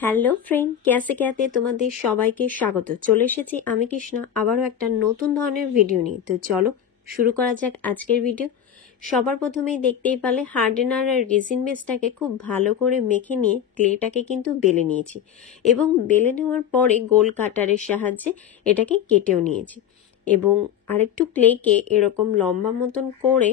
Hello friend, ক্যাসে ক্যাতে তোমাদের সবাইকে স্বাগত। চলে এসেছি আমি কৃষ্ণা আবারও একটা নতুন ধরনের ভিডিও নিয়ে। তো চলো শুরু করা যাক আজকের ভিডিও। সবার প্রথমেই দেখতেই পেলে হার্ডেনার আর রেজিন বেসটাকে খুব ভালো করে মেখে নিয়ে ক্লেটাকে কিন্তু বেলে নিয়েছি এবং বেলে নেওয়ার পরে গোল কাটারের সাহায্যে এটাকে কেটেও নিয়েছি এবং আরেকটু ক্লেকে এরকম লম্বা মতন করে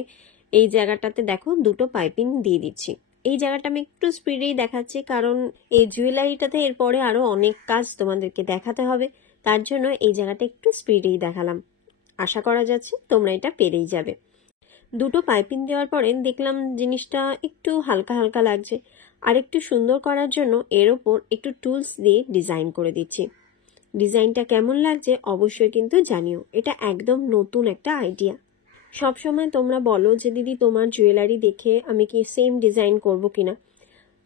এই জায়গাটাতে দেখো দুটো পাইপিং দিয়ে দিচ্ছি। এই জায়গাটা আমি একটু স্পিডেই দেখাচ্ছি কারণ এই জুয়েলারিটাতে এরপরে আরো অনেক কাজ তোমাদেরকে দেখাতে হবে, তার জন্য এই জায়গাটা একটু স্পিডেই দেখালাম। আশা করা যাচ্ছে তোমরা এটা পেরেই যাবে। দুটো পাইপিং দেওয়ার পরে দেখলাম জিনিসটা একটু হালকা হালকা লাগছে, আর একটু সুন্দর করার জন্য এর ওপর একটু টুলস দিয়ে ডিজাইন করে দিচ্ছি। ডিজাইনটা কেমন লাগছে অবশ্যই কিন্তু জানিও, এটা একদম নতুন একটা আইডিয়া। সবসময় তোমরা বলো যে দিদি তোমার জুয়েলারি দেখে আমি কি সেম ডিজাইন করব কিনা,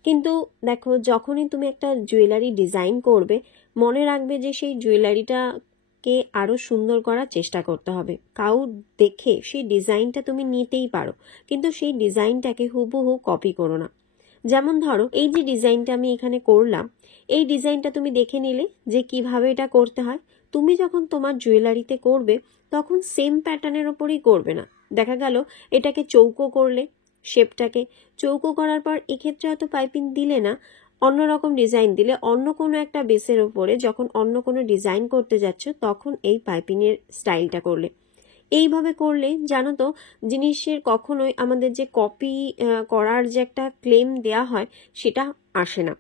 কিন্তু দেখো যখনই তুমি একটা জুয়েলারি ডিজাইন করবে মনে রাখবে যে সেই জুয়েলারিটাকে আরো সুন্দর করার চেষ্টা করতে হবে। কাউ দেখে সেই ডিজাইনটা তুমি নিতেই পারো, কিন্তু সেই ডিজাইনটাকে হুবহু কপি করো না। যেমন ধরো এই যে ডিজাইনটা আমি এখানে করলাম, এই ডিজাইনটা তুমি দেখে নিলে যে কিভাবে এটা করতে হয়। তুমি যখন তোমার জুয়েলারিতে করবে তখন সেম প্যাটার্নের ওপরই করবে না। দেখা গেল এটাকে চৌকো করলে, শেপটাকে চৌকো করার পর এক্ষেত্রে হয়তো পাইপিং দিলে না, অন্যরকম ডিজাইন দিলে অন্য কোনো একটা বেসের ওপরে যখন অন্য কোনো ডিজাইন করতে যাচ্ছ তখন এই পাইপিংয়ের স্টাইলটা করলে। এইভাবে করলে জানো তো জিনিসের কখনোই আমাদের যে কপি করার যে একটা ক্লেম দেয়া হয় সেটা আসে না।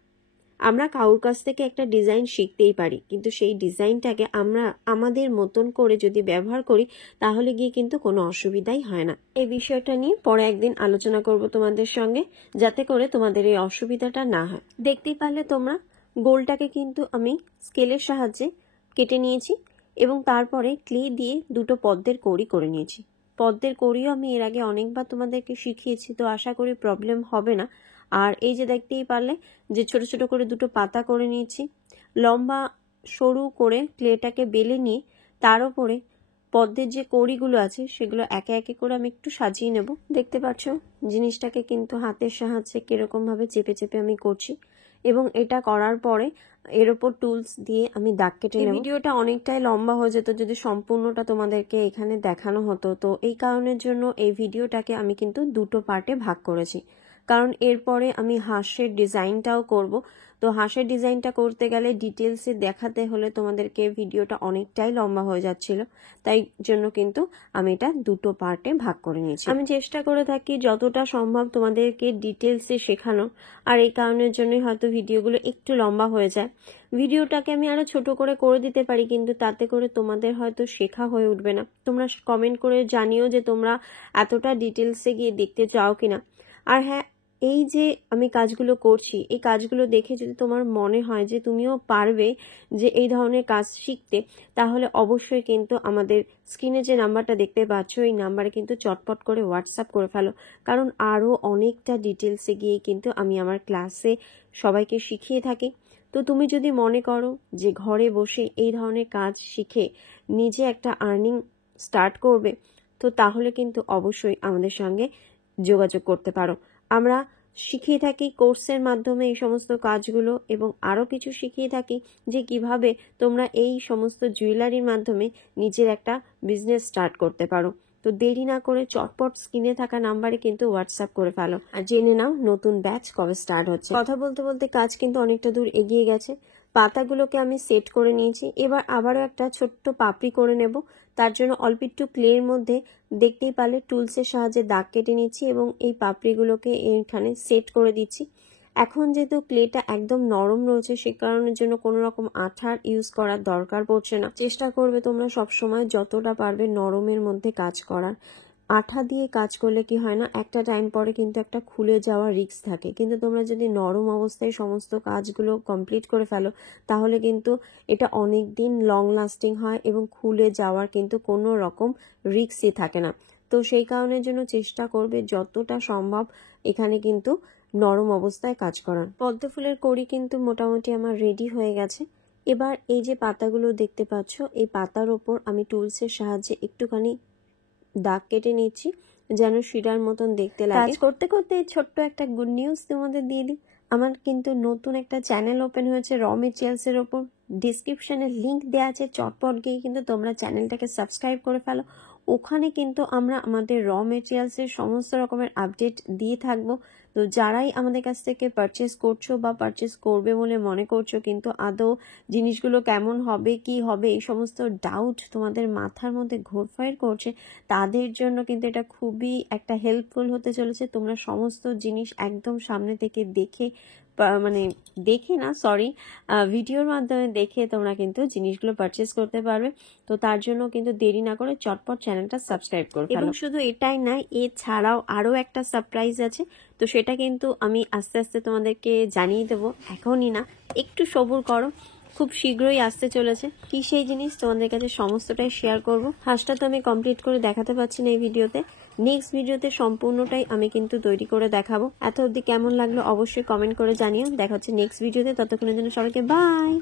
আমরা কারোর কাছ থেকে একটা ডিজাইন শিখতেই পারি, কিন্তু সেই ডিজাইনটাকে আমরা আমাদের মতন করে যদি ব্যবহার করি তাহলে গিয়ে কিন্তু কোনো অসুবিধাই হয় না। এই বিষয়টা নিয়ে পরে একদিন আলোচনা করব তোমাদের সঙ্গে, যাতে করে তোমাদের এই অসুবিধাটা না হয়। দেখতেই পারলে তোমরা গোলটাকে কিন্তু আমি স্কেলের সাহায্যে কেটে নিয়েছি এবং তারপরে ক্লে দিয়ে দুটো পদ্মের কড়ি করে নিয়েছি। পদ্মের কড়িও আমি এর আগে অনেকবার তোমাদেরকে শিখিয়েছি, তো আশা করি প্রবলেম হবে না। আর এই যে দেখতেই পারলে যে ছোট ছোট করে দুটো পাতা করে নিয়েছি, লম্বা সরু করে ক্লেটাকে বেলে নিয়ে তার উপরে পদ্মের যে কড়িগুলো আছে সেগুলো একে একে করে আমি একটু সাজিয়ে নেব। দেখতে পাচ্ছ জিনিসটাকে কিন্তু হাতের সাহায্যে কিরকম ভাবে চেপে চেপে আমি করছি এবং এটা করার পরে এর ওপর টুলস দিয়ে আমি দাগ কেটে নেব। ভিডিওটা অনেকটাই লম্বা হয়ে যেত যদি সম্পূর্ণটা তোমাদেরকে এখানে দেখানো হতো, তো এই কারণের জন্য এই ভিডিওটাকে আমি কিন্তু দুটো পার্টে ভাগ করেছি। কারণ এরপরে আমি হাঁসের ডিজাইনটাও করব, তো হাঁসের ডিজাইনটা করতে গেলে ডিটেলসে দেখাতে হলে তোমাদেরকে ভিডিওটা অনেকটাই লম্বা হয়ে যাচ্ছিল, তাই জন্য কিন্তু আমি এটা দুটো পার্টে ভাগ করে নিয়েছি। আমি চেষ্টা করে থাকি যতটা সম্ভব তোমাদেরকে ডিটেলসে শেখানো, আর এই কারণের জন্যই হয়তো ভিডিওগুলো একটু লম্বা হয়ে যায়। ভিডিওটাকে আমি আরো ছোট করে দিতে পারি, কিন্তু তাতে করে তোমাদের হয়তো শেখা হয়ে উঠবে না। তোমরা কমেন্ট করে জানিও যে তোমরা এতটা ডিটেলসে গিয়ে দেখতে চাও কিনা। আর হ্যাঁ, এই যে আমি কাজগুলো করছি এই কাজগুলো দেখে যদি তোমার মনে হয় যে তুমিও পারবে যে এই ধরনের কাজ শিখতে, তাহলে অবশ্যই কিন্তু আমাদের স্ক্রিনে যে নাম্বারটা দেখতে পাচ্ছ এই নাম্বারে কিন্তু চটপট করে হোয়াটসঅ্যাপ করে ফেলো, কারণ আরও অনেকটা ডিটেলসে গিয়ে কিন্তু আমি আমার ক্লাসে সবাইকে শিখিয়ে থাকি। তো তুমি যদি মনে করো যে ঘরে বসে এই ধরনের কাজ শিখে নিজে একটা আর্নিং স্টার্ট করবে, তো তাহলে কিন্তু অবশ্যই আমাদের সঙ্গে যোগাযোগ করতে পারো। আমরা শিখিয়ে থাকি কোর্সের মাধ্যমে এই সমস্ত কাজগুলো, এবং আরও কিছু শিখিয়ে থাকি যে কিভাবে তোমরা এই সমস্ত জুয়েলারির মাধ্যমে নিজের একটা বিজনেস স্টার্ট করতে পারো। তো দেরি না করে চটপট স্ক্রিনে থাকা নাম্বারে কিন্তু হোয়াটসঅ্যাপ করে ফেলো আর জেনে নাও নতুন ব্যাচ কবে স্টার্ট হচ্ছে। কথা বলতে বলতে কাজ কিন্তু অনেকটা দূর এগিয়ে গেছে। পাতাগুলোকে আমি সেট করে নিয়েছি, এবার আবারও একটা ছোট্ট পাপড়ি করে নেব। তার জন্য অল্প একটু ক্লের মধ্যে দেখতেই পারলে টুলসের সাহায্যে দাগ কেটে নিচ্ছি এবং এই পাপড়িগুলোকে এখানে সেট করে দিচ্ছি। এখন যেহেতু ক্লেটা একদম নরম রয়েছে সে কারণের জন্য কোনো রকম আঠার ইউজ করার দরকার পড়ছে না। চেষ্টা করবে তোমরা সবসময় যতটা পারবে নরমের মধ্যে কাজ করার। আঠা দিয়ে কাজ করলে কি হয় না, একটা টাইম পরে কিন্তু একটা খুলে যাওয়ার রিস্ক থাকে, কিন্তু তোমরা যদি নরম অবস্থায় সমস্ত কাজগুলো কমপ্লিট করে ফেলো তাহলে কিন্তু এটা অনেক দিন লং লাস্টিং হয় এবং খুলে যাওয়ার কিন্তু কোনো রকম রিস্কই থাকে না। তো সেই কারণের জন্য চেষ্টা করবে যতটা সম্ভব এখানে কিন্তু নরম অবস্থায় কাজ করার। পদ্ম ফুলের কড়ি কিন্তু মোটামুটি আমার রেডি হয়ে গেছে। এবার এই যে পাতাগুলো দেখতে পাচ্ছ এই পাতার ওপর আমি টুলসের সাহায্যে একটুখানি দাগ কেটে নিচ্ছি যেন শিরার মতন দেখতে লাগে। কাজ করতে করতে ছোট্ট একটা গুড নিউজ তোমাদের দিয়ে দিই, আমার কিন্তু নতুন একটা চ্যানেল ওপেন হয়েছে র মেটেরিয়ালসের ওপর, ডিসক্রিপশনে লিংক দেওয়া আছে, চটপট গিয়ে কিন্তু তোমরা চ্যানেলটাকে সাবস্ক্রাইব করে ফেলো। ওখানে কিন্তু আমরা আমাদের র মেটেরিয়ালসের সমস্ত রকমের আপডেট দিয়ে থাকবো। তো যারাই আমাদের কাছ থেকে পারচেস করছো বা পারচেস করবে বলে মনে করছো কিন্তু আদৌ জিনিসগুলো কেমন হবে কি হবে এই সমস্ত ডাউট তোমাদের মাথার মধ্যে ঘোরফের করছে, তাদের জন্য কিন্তু এটা খুবই একটা হেল্পফুল হতে চলেছে। তোমরা সমস্ত জিনিস একদম সামনে থেকে দেখে মানে দেখে না সরি ভিডিওর মাধ্যমে দেখে তোমরা কিন্তু জিনিসগুলো পারচেস করতে পারবে। তো তার জন্য কিন্তু দেরি না করে চটপট চ্যানেলটা সাবস্ক্রাইব করে ফেলো। এবং শুধু এটাই না, এছাড়াও আরও একটা সারপ্রাইজ আছে, তো সেটা কিন্তু আমি আস্তে আস্তে তোমাদেরকে জানিয়ে দেবো, এখনই না, একটু সবুর করো, খুব শীঘ্রই আসতে চলেছে। কি সেই জিনিস তোমাদের কাছে সমস্তটাই শেয়ার করব। হাঁসটা তো আমি কমপ্লিট করে দেখাতে পারছি না এই ভিডিওতে, নেক্সট ভিডিওতে সম্পূর্ণটাই আমি কিন্তু তৈরি করে দেখাবো। এত অবধি কেমন লাগলো অবশ্যই কমেন্ট করে জানিও। দেখা হচ্ছে নেক্সট ভিডিওতে, ততক্ষণের জন্য সবাইকে বাই।